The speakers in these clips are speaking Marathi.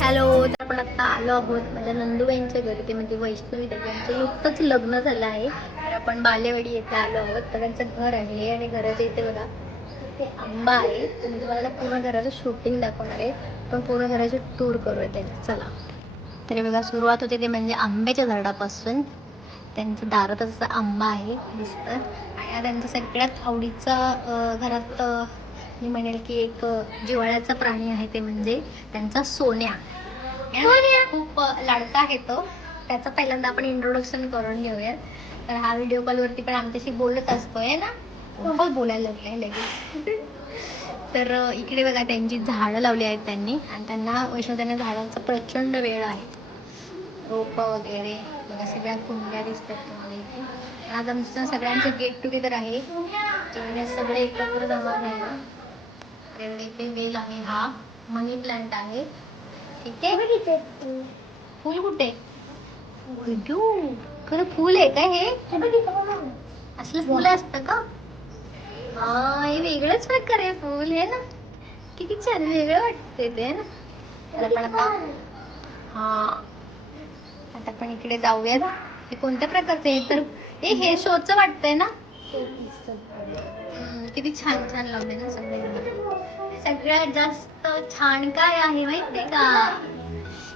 हॅलो, तर आपण आता आलो आहोत माझ्या नंदुबाईंच्या घरी. ते म्हणजे वैष्णवी ताई यांचं नुकतंच लग्न झालं आहे. तर आपण बालेवाडी येथे आलो आहोत. तर त्यांचं घर आहे आणि घराच्या इथे बघा ते आंबा आहे. तर मी तुम्हाला पूर्ण घराचं शूटिंग दाखवणार आहे. पण पूर्ण घराची टूर करूया त्यांची. चला. तरी बघा सुरुवात होते ते म्हणजे आंब्याच्या झाडापासून. त्यांचं दारातच असा आंबा आहे मस्त. आणि हा त्यांचा सगळ्यात आवडीचा घरात मी म्हणेल की एक जिव्हाळ्याचा प्राणी आहे ते म्हणजे त्यांचा सोन्या. खूप लाडका आहे तो. त्याचं पहिल्यांदा आपण इंट्रोडक्शन करून घेऊया. तर हा व्हिडिओ कॉलवरती पण आमच्याशी बोलत असतोय ना, खूपच बोलायला लागलाय लगेच. तर इकडे बघा त्यांची झाडं लावली आहेत त्यांनी आणि त्यांना वैष्णव झाडांचा प्रचंड वेळ आहे. रोपं वगैरे बघा सगळ्या कुंड्या दिसतात तुम्हाला इथे. आज आमचं सगळ्यांचं गेट टुगेदर आहे. सगळे एकत्र जमा झाले. इथे वेल आहे, हा मनी प्लांट आहे. ठीक आहे. फुल कुठे? खरं फुल आहे का हे? असलं फुल असतं का? हा, हे वेगळंच प्रकार आहे फुल आहे ना. किती छान वेगळं वाटतंय ते ना. तर आपण आता आपण इकडे जाऊयात. हे कोणत्या प्रकारचं आहे? तर हे शोचं वाटतंय ना. किती छान छान लावले ना सगळे. सगळ्यात जास्त छान काय आहे माहितीये का?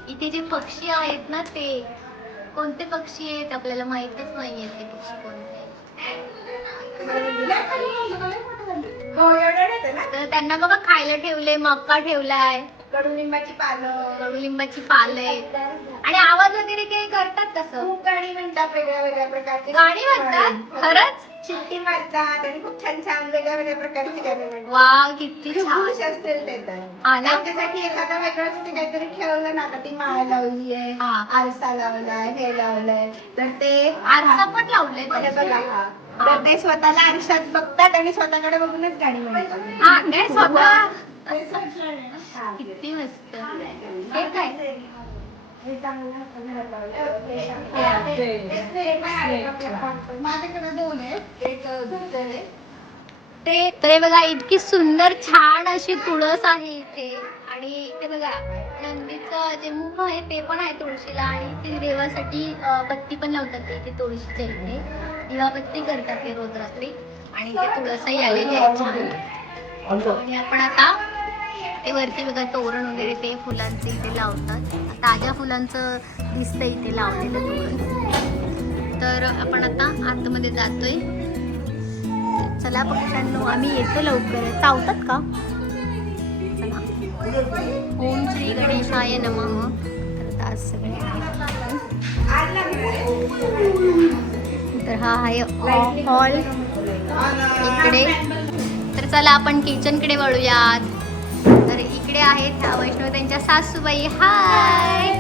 इथे जे पक्षी आहेत ना ते कोणते पक्षी आहेत आपल्याला माहितच नाहीये ते पक्षी कोणते. तर त्यांना बघा खायला ठेवले, मका ठेवलाय, कडुलिंबाची पालं आहेत आणि आवाज वगैरे काही करतात तसं. खूप गाणी म्हणतात, वेगळ्या वेगळ्या प्रकारची गाणी म्हणतात. खरंच शिट्टी मारतात आणि खूप छान छान वेगळ्या वेगळ्या प्रकारची गाणी म्हणतात. वा, किती छान असतील ते. तर त्याच्यासाठी एखादा वेगळंच ते काहीतरी ठेवलं ना. आता ती माळ लावली आहे, आरसा लावलाय, हे लावलंय, तर ते आरसा पण लावले बघा. तर ते स्वतःला आरशात बघतात आणि स्वतःकडे बघूनच गाणी म्हणतात. किती मस्त. हे काय? माझ्याकडे दोन आहेत, एक ते तर बघा इतकी सुंदर छान अशी तुळस आहे इथे. आणि इथे बघा नंदीचं जे मुख आहे ते पण आहे तुळशीला. आणि ते देवासाठी बत्ती पण लावतात इथे तुळशीच्या इथे. दिवाबत्ती करतात ते रोज रात्री. आणि ते तुळसही आलेली आहे छान. आणि आपण आता ते वरती बघा तोरण वगैरे ते फुलांचे इथे लावतात. ताज्या फुलांचं दिसतं इथे लावलेलं तोरण. तर आपण आता आतमध्ये जातोय. चला पक्ष्यांनो, आम्ही येतो लवकर. चावतात का? चला. ओम श्री गणेशाय नमः. तर आज सगळे तर हा आहे हॉल इकडे. तर चला आपण किचनकडे वळूयात. तर इकडे आहेत ह्या वैष्णव त्यांच्या सासूबाई. हाय.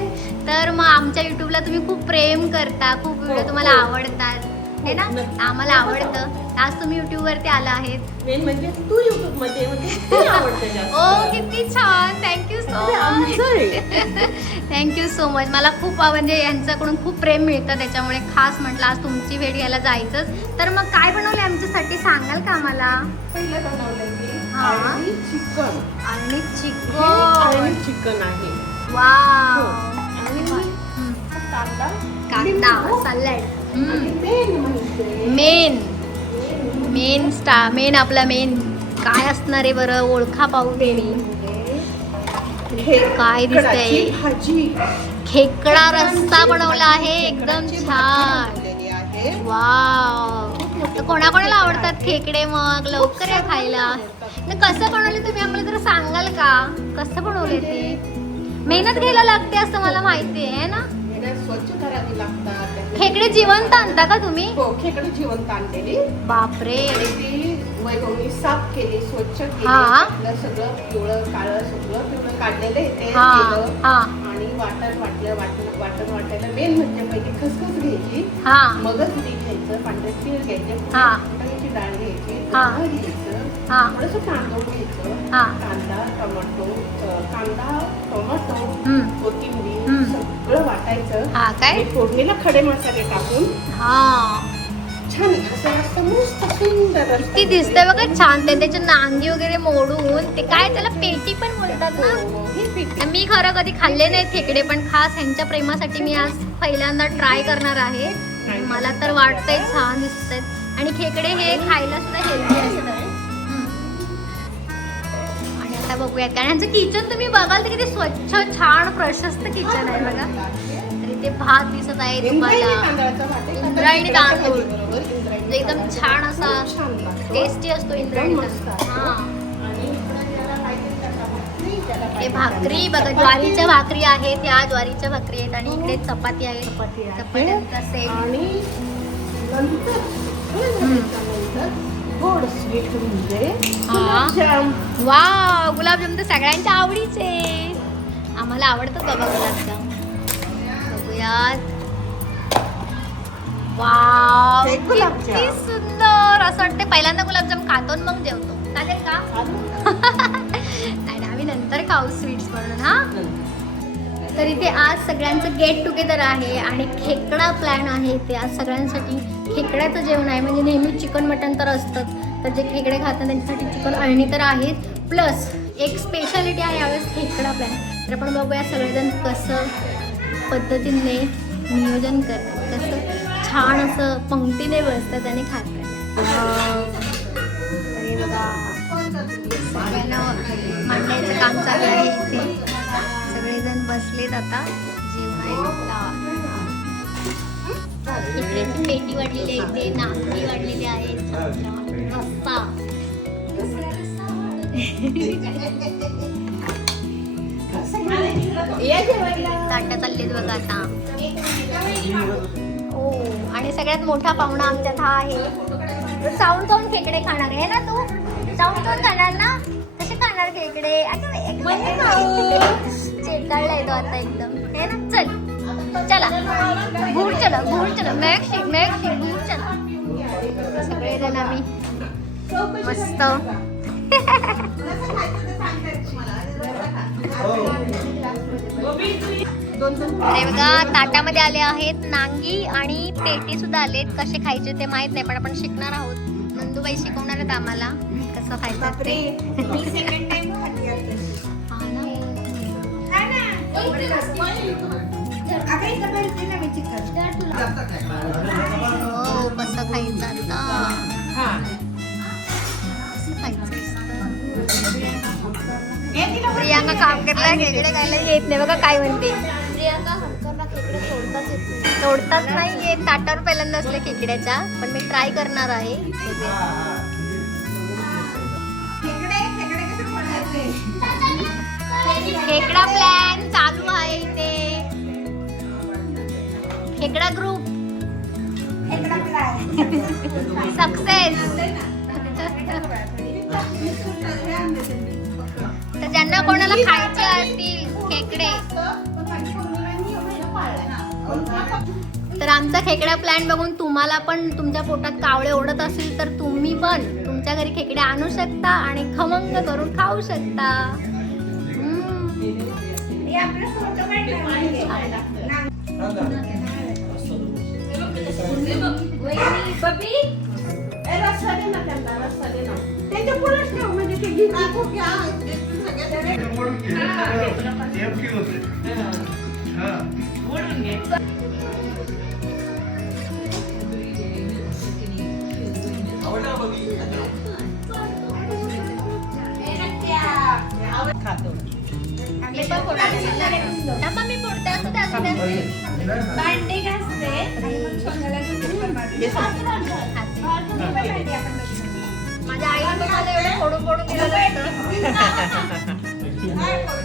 तर मग आमच्या युट्यूबला तुम्ही खूप प्रेम करता, खूप व्हिडिओ तुम्हाला आवडतात हे ना. आम्हाला आवडतं. आज तुम्ही युट्यूब वरती आला आहेत. मेन म्हणजे तू युट्यूब मध्ये ओ किती छान. Thank you so much. Thank you so much. मला खूप म्हणजे यांच्याकडून खूप प्रेम मिळतं, त्याच्यामुळे खास म्हटलं आज तुमची भेट घ्यायला जायचंच. तर मग काय बनवले आमच्यासाठी सांगाल का आम्हाला? पहिलं बनवलंय आणि चिकन आणि चिकन. चिकन आहे. वाव. कांदा सॅलड. मेन मेन आपला मेन काय असणार आहे बरं? ओळखा पाहू दे. काय दिसतंय? भाजी. खेकडा रस्सा बनवला आहे एकदम छान. वाव. तर कोणाकोणाला आवडतात खेकडे? मग लवकर या खायला. कसं बनवले तुम्ही आम्हाला जरा सांगाल का? कसं बनवले ते? मेहनत घ्यायला लागते असं मला माहिती आहे ना. स्वच्छ करावी लागतात. खेकडे जिवंत आणता का तुम्ही? हो, खेकडे जिवंत आणलेली. बापरे. ती वैभवनी साफ केली, स्वच्छ केली. सगळं पिवळं काळं सगळं पिवळं काढलेलं आहे. आणि वाटायला मेन म्हणजे पहिली खसखस घ्यायची, मगच ती घ्यायचं, पांढरं तीळ घ्यायचे, फुटाण्याची डाळ घ्यायची, घ्यायचं, थोडंसं तांदूळ घ्यायचं, कांदा टोमॅटो, कोथिंबीर सगळं वाटायचं. फोडणीला खडे मसाले टाकून छान असं मस्त सुंदर ती दिसते बघा छान. त्याच्या नांगी वगैरे मोडून ते काय त्याला पेटी पण बोलतात ना. भेटते. मी खरं कधी खाल्ले नाही खेकडे, पण खास ह्यांच्या प्रेमासाठी मी आज पहिल्यांदा ट्राय करणार आहे. मला तर वाटतंय छान दिसत आहेत आणि खेकडे हे खायला सुद्धा हेल्दी असतात. आणि आता बघूयात, कारण यांचं किचन तुम्ही बघाल तर किती स्वच्छ छान प्रशस्त किचन आहे बघा. तर इथे भात दिसत आहे तुम्हाला, इंद्रायणी तांदूळ जो एकदम छान असा टेस्टी असतो इंद्रायणी तांदूळ. हा, हे भाकरी बघा, ज्वारीच्या भाकरी आहेत, ह्या ज्वारीच्या भाकरी आहेत आणि इकडे चपाती आहे. चपात्यांचा सेट. आणि नंतर गोड स्वीट म्हणजे गुलाबजाम. वा, गुलाबजाम तर सगळ्यांच्या आवडीचे. आम्हाला आवडतं बाबा गुलाबजाम. बघूयात. वाव, एक गुलाबजाम. किती सुंदर. असं वाटतं पहिल्यांदा गुलाबजाम खातो आणि मग जेवतो. चालेल का? आणि आम्ही नंतर खाऊ स्वीट्स म्हणून. हा, तर इथे आज सगळ्यांचं गेट टुगेदर आहे आणि खेकडा प्लॅन आहे. ते आज सगळ्यांसाठी खेकड्याचं जेवण आहे. म्हणजे नेहमी चिकन मटन तर असतं, तर जे खेकडे खातात त्यांच्यासाठी चिकन अळणी तर आहेच, प्लस एक स्पेशालिटी आहे यावेळेस खेकडा प्लॅन. तर आपण बघूया सगळेजण कसं पद्धतीने नियोजन करतात, कसं छान असं पंक्तीने बसतात आणि खातात. तरी बघा सगळ्यांना मांडण्याचं काम चालू आहे. इथे सगळेजण बसलेत आता जेवणाला. इकडेची पेटी वाढलेली आहे, इथे नागरी वाढलेली आहे, रस्ता. ताटं चाललेत बघा आता. हो, आणि सगळ्यात मोठा पाहुणा आमच्यात हा आहे. चावून चावून खेकडे खाणार आहे ना तू? चावून चावून खाणार ना? कसे खाणार खेकडे? चेकाळला येतो आता एकदम, हे ना. चल चला, भूड चला, भूड चला, मॅक्सी भूड चला. सगळेजण आम्ही मस्त. अरे बघा, ताटामध्ये आले आहेत नांगी आणि पेटी सुद्धा आलेत. कसे खायचे ते माहित नाही, पण आपण शिकणार आहोत. नंदूबाई शिकवणार आहेत आम्हाला कसं खायचं ते. हो, कसं खायचं आता? प्रियांका काम करायला खेकडे खायला येत नाही बघा. काय म्हणते प्रियांका? खेकडे तोडताच नाही येत. ताटावर पहिल्यांदा असले खेकड्याच्या, पण मी ट्राय करणार आहे. खेकडा प्लॅन चालू आहे इथे. खेकडा ग्रुप सक्सेस. तर ज्यांना कोणाला खायचे असतील खेकडे, तर आमचा खेकडा प्लॅन बघून तुम्हाला पण तुमच्या पोटात कावळे ओढत असतील तर तुम्ही पण तुमच्या घरी खेकडे आणू शकता आणि खमंग करून खाऊ शकता. मी फोडते असं भांडे घासते. माझ्या आईला मला एवढं फोडून फोडून दिलं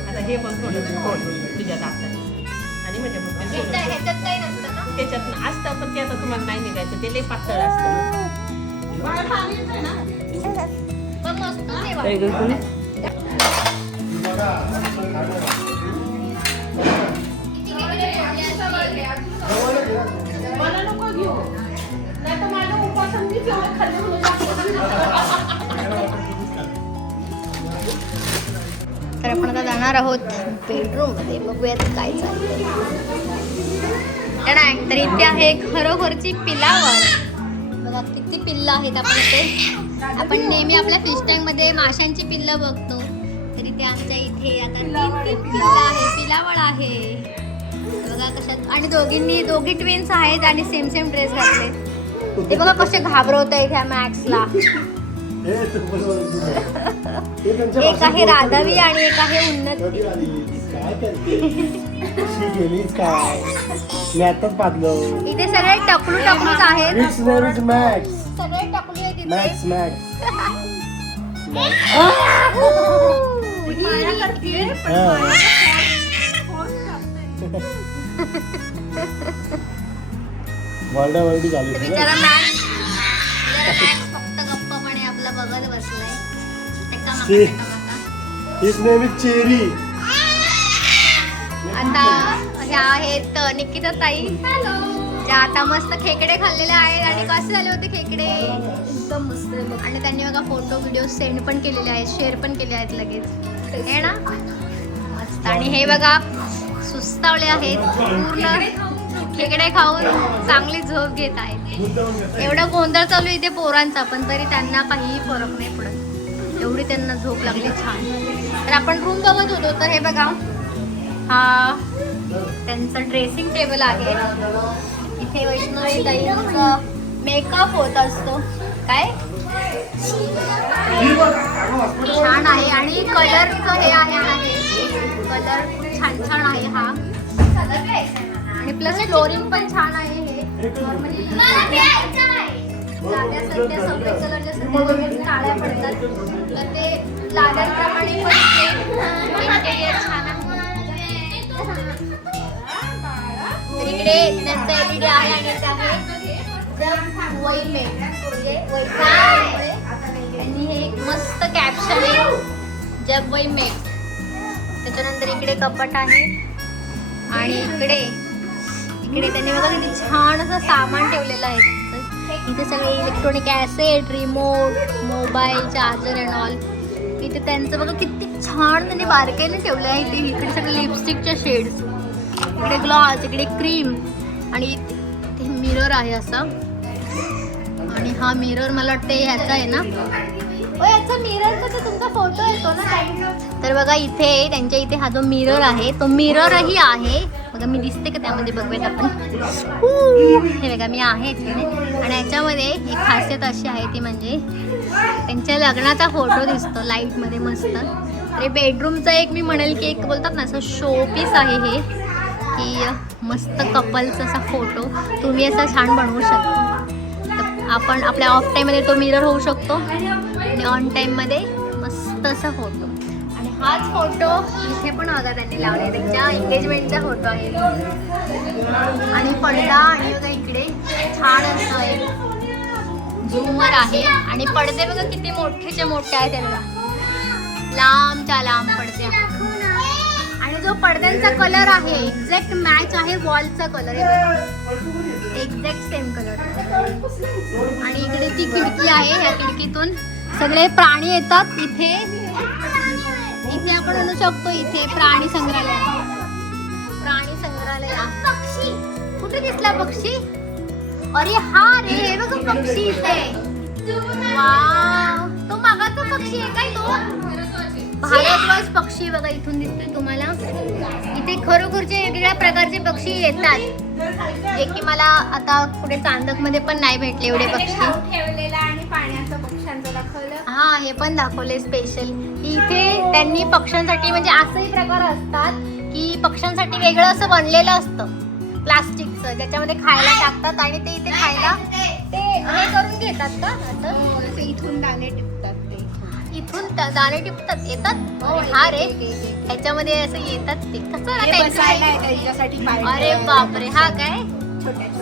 आता हे पण थोडं फोड तुझ्या दाखला आणि म्हणजे ह्याच्यात काही नसतं ना? त्याच्यात असतं, पण ते आता तुम्हाला नाही निघायचं, ते लई पातळ असतं. पण मस्त नाही मला नको घेऊ, नाही तर माझ्या उपासांनी जेवढं खाल्लं तर आपण आता जाणार आहोत बेडरूम मध्ये. बघूयात काय चाललंय. तर इथे आहे खरोखरची पिलावर. बघा किती पिल्लं आहेत आपण इथे. आपण नेहमी आपल्या फिश टँक मध्ये माशांची पिल्लं बघतो, तर इथे आमच्या इथे आता 3 पिल्लं आहे, पिलावळ आहे बघा कशात. आणि दोघी ट्विन्स आहेत आणि सेम ड्रेस घातले. ते बघा कसे घाबरवत आहेत ह्या मॅक्सला. एक आहे राधावी आणि एक आहे उन्नती. इथे सगळे टकलूच आहेत. सगळे टकलू आहेत इथे. बिचारा मॅक्स फक्त गप्पपणे आपला बघत बसलाय. आता ह्या आहेत निकिता ताई, ज्या आता मस्त खेकडे खाल्लेले आहेत. आणि कसे झाले होते खेकडे? एकदम मस्त. आणि त्यांनी बघा फोटो व्हिडिओ सेंड पण केलेले आहेत, शेअर पण केले आहेत लगेच, हे ना मस्त. आणि हे बघा सुस्तावले आहेत, पूर्ण खेकडे खाऊन चांगली झोप घेत आहेत. एवढा गोंधळ चालू इथे पोरांचा, पण तरी त्यांना काहीही फरक नाही पडत, एवढी त्यांना झोप लागली छान. तर आपण रूम बघत होतो, तर हे बघा हा त्यांचा ड्रेसिंग टेबल आहे. इथे वैष्णवी ताईंचा मेकअप होत असतो. काय छान आहे. आणि कलरचं हे आहे, कलर खूप छान आहे हा. आणि प्लस फ्लोरिंग पण छान आहे. हे नॉर्मली साध्या सफेद कलरच्या सध्या काळ्या पडतात, तर ते लाद्यांप्रमाणे पण इंटेरियर छान आहे. तर इकडे त्यांचं LED आहे आणि ते आहे वैमेट, म्हणजे वैशाली. आणि हे एक मस्त कॅप्शन आहे, जब वैमेट. त्याच्यानंतर इकडे कपाट आहे. आणि इकडे त्यांनी बघा किती छान असं सामान ठेवलेलं आहे त्यांचं. इथे सगळे electronic asset, remote, mobile, charger and all. इथे त्यांचं बघा किती छान त्यांनी बारकाईने ठेवलं आहे. इकडे सगळे लिपस्टिकच्या शेड्स, इकडे ग्लॉस, इकडे क्रीम. आणि इथे मिरर आहे असा. आणि हा मिरर मला वाटतं ह्याचा आहे ना, याचा मिररचा तर तुमचा फोटो येतो ना. तर बघा इथे त्यांच्या इथे हा जो मिरर आहे तो मिररही आहे बघा. मी दिसते का त्यामध्ये? बघूयात आपण. हे बघा मी आहे इथे. आणि याच्यामध्ये एक खासियत अशी आहे ती म्हणजे त्यांच्या लग्नाचा फोटो दिसतो लाईटमध्ये मस्त. तर बेडरूमचा एक मी म्हणेल की एक बोलतात ना असं शोपीस आहे हे, की मस्त कपलचा असा फोटो तुम्ही असा छान बनवू शकता. तर आपण आपल्या ऑफ टाईममध्ये तो मिरर होऊ शकतो आणि ऑन टाईममध्ये मस्त असा फोटो. आणि हाच फोटो इथे पण बघा त्यांनी लावला, त्यांच्या एंगेजमेंटचा फोटो आहे. आणि पडदा आणि बघा इकडे छान असं एक झुमर आहे. आणि पडदे बघा किती मोठेच्या मोठे आहेत, बघा लांबच्या लांब पडदे. आणि जो पडद्यांचा कलर आहे एक्झॅक्ट मॅच आहे वॉलचा कलर, एक्झॅक्ट सेम कलर. आणि इकडे ती खिडकी आहे, ह्या खिडकीतून सगळे प्राणी येतात. इथे आपण म्हणू शकतो इथे प्राणी संग्रहालय. पक्षी कुठे दिसला पक्षी? अरे हा रे, हे बघा पक्षी इथे. वाव, तो मागाचा पक्षी आहे काय? तो भारद्वाज पक्षी बघा इथून दिसतोय तुम्हाला. इथे खरोखरचे वेगवेगळ्या प्रकारचे पक्षी येतात, जे की मला आता पुढे चांदकमध्ये पण नाही भेटले एवढे पक्षी. आणि पाण्याचं पक्ष्यांचं दाखवलं. हा, हे पण दाखवले स्पेशल. इथे त्यांनी पक्ष्यांसाठी म्हणजे असंही प्रकार असतात की पक्ष्यांसाठी वेगळं असं बनलेलं असतं प्लास्टिकचं, ज्याच्यामध्ये खायला टाकतात आणि ते इथे खायला ते हे करून घेतात का असं. इथून दाणे टिपतात, ते इथून दाणे टिपतात येतात. हा रे, ह्याच्यामध्ये असं येतात ते कसं त्यांच्यासाठी. अरे बापरे, हा काय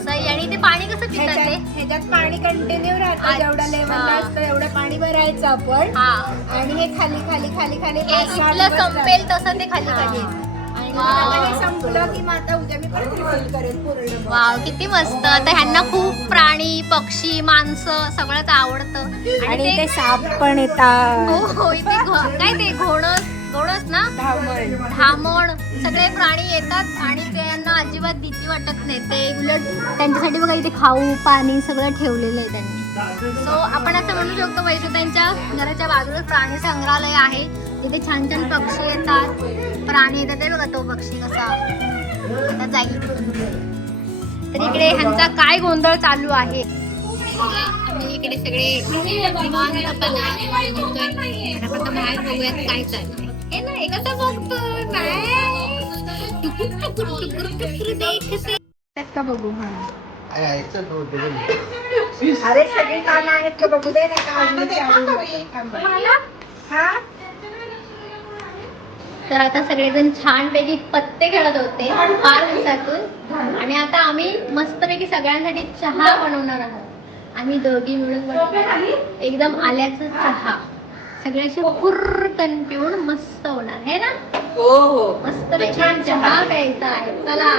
सही. आणि ते पाणी कसं पितात ते? ह्याच्यात पाणी कंटिन्यू राहतं, जेवढ्या लेवलला असतं एवढं पाणी भरायचं आपण. हा, आणि हे खाली खाली खाली खाली इथलं संपेल तसं ते खाली खाली. आणि संपलं की मग आता उद्या मी परत रिफिल करेन पूर्ण. वाव, किती मस्त. तर ह्यांना खूप प्राणी, पक्षी, माणसं सगळंच आवडतं. आणि ते साप पण येतात. हो, इथे काय ते घोणस ना, धामण, सगळे प्राणी येतात. आणि त्यांना अजिबात भीती वाटत नाही. ते उलट त्यांच्यासाठी बघा इथे खाऊ पाणी सगळं ठेवलेलं आहे त्यांनी. सो आपण असं म्हणू शकतो वैष्णव त्यांच्या घराच्या बाजूला प्राणी संग्रहालय आहे. इथे छान छान पक्षी येतात, प्राणी येतात. ते बघा तो पक्षी कसा आता जाईल. तर इकडे ह्यांचा काय गोंधळ चालू आहे. आम्ही इकडे सगळे बाहेर बघूयात काय चाललंय. हे नाही कसं बघतोय का बघू. अरे सगळे कान आहेत का बघू दे तर आता सगळेजण छानपैकी पत्ते खेळत होते 5 दिवसातून, आणि आता आम्ही मस्तपैकी सगळ्यांसाठी चहा बनवणार आहोत. आम्ही दोघी मिळून बनवणार एकदम आल्याचा चहा. सगळ्याशी पुरकन पिऊन मस्त होणार है ना. हो हो मस्त चहा प्यायचा आहे. चला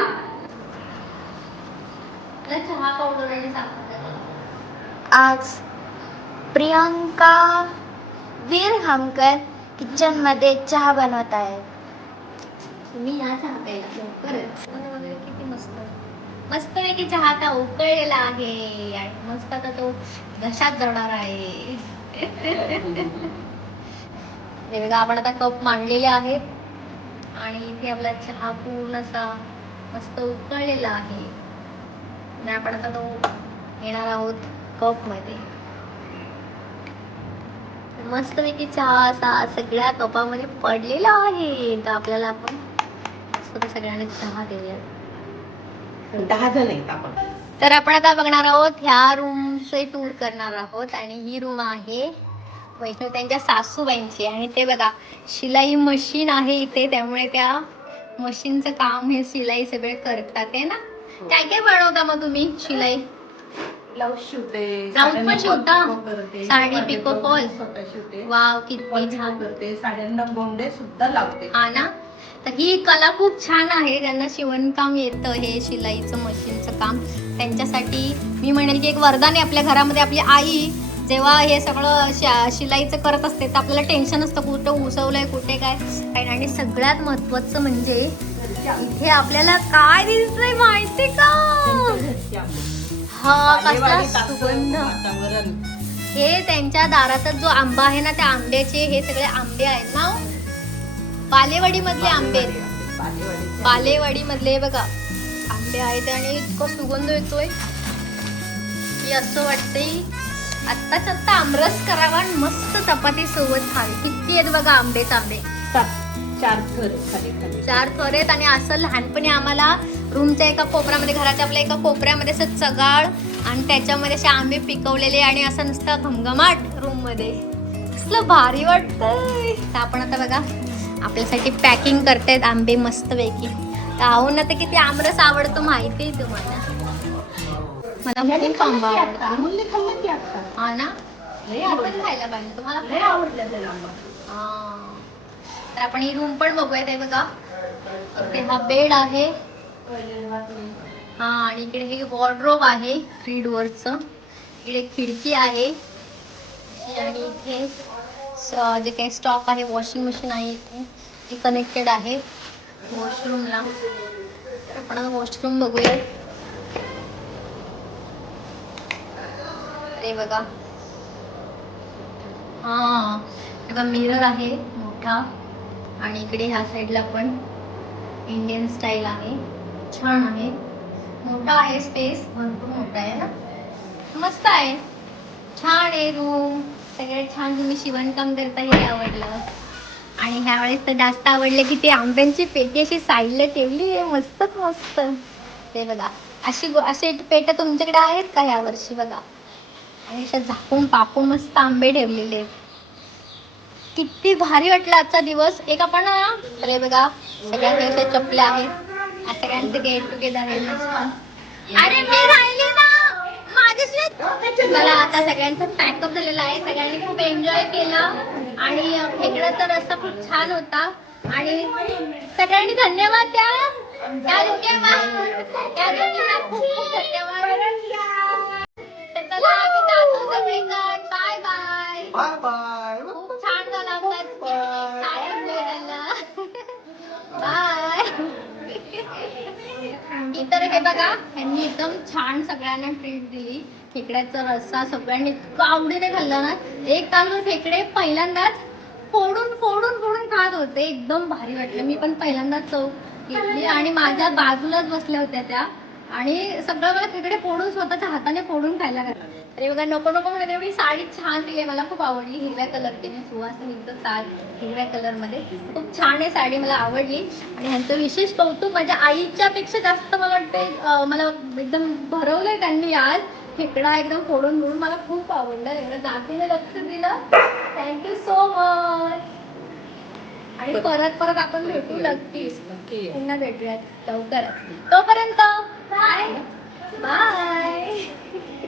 चहा पावडर आणि साखर. आज प्रियंका विरहमकर किचन मध्ये चहा बनवत आहे. तुम्ही या चहा प्यायला लवकरच. वगैरे किती मस्त मस्तपैकी चहा आता उकळलेला आहे आणि मस्त आता तो घशात जाणार आहे. हे बघा आपण आता कप मांडलेले आहेत आणि इथे आपला चहा पूर्ण असा मस्त उकळलेला आहे आणि आपण आता तो घेणार आहोत कप मध्ये. मस्तपैकी चहा असा सगळ्या कपामध्ये पडलेला आहे. तर आपल्याला आपण मस्त सगळ्यांना चहा देऊया. 10 जण आहेत आपण. तर आपण आता बघणार आहोत ह्या रूमचे टूर करणार आहोत. आणि ही रूम आहे वैष्णव त्यांच्या सासूबाईंची. आणि ते बघा शिलाई मशीन आहे इथे, त्यामुळे त्या मशीनचं काम हे शिलाई सगळे करतात आहे ना. काय काय बनवता मग तुम्ही शिलाई? ब्लाऊज शिवते, ब्लाऊज पण शिवता? करते, साडी पिको फॉल स्वतः शिवते, वाव किती छान करते, साड्यांना गोंडे सुद्धा लावते. हा ना. तर ही कला खूप छान आहे. ज्यांना शिवणकाम येतं, हे शिलाईचं मशीनचं काम, त्यांच्यासाठी मी म्हणेल की एक वरदान आहे आपल्या घरामध्ये. आपली आई जेव्हा हे सगळं शिलाईचं करत असते तर आपल्याला टेन्शन असतं कुठं उसवलंय कुठे काय. आणि सगळ्यात महत्वाचं म्हणजे इथे आपल्याला काय दिसतंय माहिती का? हा कसला सुगंध. हे त्यांच्या दारातच जो आंबा आहे ना, त्या आंब्याचे हे सगळे आंबे आहेत ना, बालेवाडी मधले आंबे. बालेवाडी मधले बघा आंबे आहेत आणि इतकं सुगंध येतोय की असं वाटतंय आत्ताच आत्ता आमरस करावा आणि मस्त चपाती सोबत खावी. किती आहेत बघा आंबेच आंबे. 4 थर खाली खाली 4 थर आहेत. आणि असं लहानपणी आम्हाला रूमच्या एका कोपऱ्यामध्ये, घराच्या आपल्या एका कोपऱ्यामध्ये असं चगाळ आणि त्याच्यामध्ये असे आंबे पिकवलेले आणि असं नुसतं घमघमाट रूम मध्ये. कसलं भारी वाटतंय. तर आपण आता बघा आपल्यासाठी पॅकिंग करतायत आंबे मस्तपैकी. तर आहो ना, तर किती आमरस आवडतो माहिती आहे तुम्हाला. मला खूप आंबा आवडतो. अमूल्य खाल्लं की आता. हा ना. लय मी पण आवडलं. खायला पाहिजे तुम्हाला. लय आवडलं त्याला आंबा. हा. तर आपण ही रूम पण बघूयात. आहे बघा इथे हा बेड आहे. हा आणि इकडे हे वॉर्डरोब आहे 3 डोअरचं. इकडे खिडकी आहे आणि इथे जे काही स्टॉक आहे, वॉशिंग मशीन आहे इथे, ती कनेक्टेड आहे वॉशरूमला. आपण वॉशरूम बघूया. ते बघा हा बघा मिरर आहे मोठा. आणि इकडे ह्या साईडला पण इंडियन स्टाईल आहे. छान आहे, मोठा आहे, स्पेस भरपूर मोठा आहे ना. मस्त आहे, छान आहे रूम. सगळे छान. तुम्ही शिवणकाम करता हे आवडलं. आणि ह्यावेळेस तर जास्त आवडलं की ते आंब्यांची पेटी अशी साईडला ठेवली आहे. मस्तच मस्त. ते बघा असे पेट्या तुमच्याकडे आहेत का ह्या वर्षी? बघा आणि अशा झाकून पाकून मस्त आंबे ठेवलेले आहेत. किती भारी वाटला आजचा दिवस. एक आपण अरे बघा सगळ्यांच्या चपल्या आहेत. आज सगळ्यांचं गेट टुगेदर आहे. अरे मी राहिली ना माझ्याशी. मला आता सगळ्यांचं पॅकअप झालेलं आहे. सगळ्यांनी खूप एन्जॉय केला आणि खेकड्याचा रस्ता खूप छान होता. आणि सगळ्यांनी धन्यवाद द्या. त्या दोघींना खूप खूप धन्यवाद. चला आम्ही जातो सगळीकडे. Bye bye. Bye bye. खूप छान झाला आमचा बाय. इतर हे बघा यांनी एकदम छान सगळ्यांना ट्रीट दिली. खेकड्याचा रस्सा सगळ्यांनी इतकं आवडीने खाल्ला ना. एक तांदूळ खेकडे पहिल्यांदाच फोडून फोडून फोडून खात होते. एकदम भारी वाटलं. मी पण पहिल्यांदा चव घेतली आणि माझ्या बाजूलाच बसल्या होत्या त्या आणि सगळं मला तिकडे फोडून स्वतःच्या हाताने फोडून खायला घातलं. अरे बघा नको नको म्हणत एवढी साडी छान दिली आहे. मला खूप आवडली. हिरव्या कलरची सुवासिनीचं साज हिरव्या कलर मध्ये खूप छान आहे साडी. मला आवडली आणि ह्यांचं विशेष कौतुक माझ्या आईच्या पेक्षा जास्त मला वाटते मला एकदम भरवलंय त्यांनी आज. खेकडा एकदम फोडून फोडून मला खूप आवडलं. एवढं जातीने लक्ष दिलं. Thank you so much. आणि परत परत आपण भेटू नक्कीच. पुन्हा भेटूयात लवकरच. तोपर्यंत बाय बाय.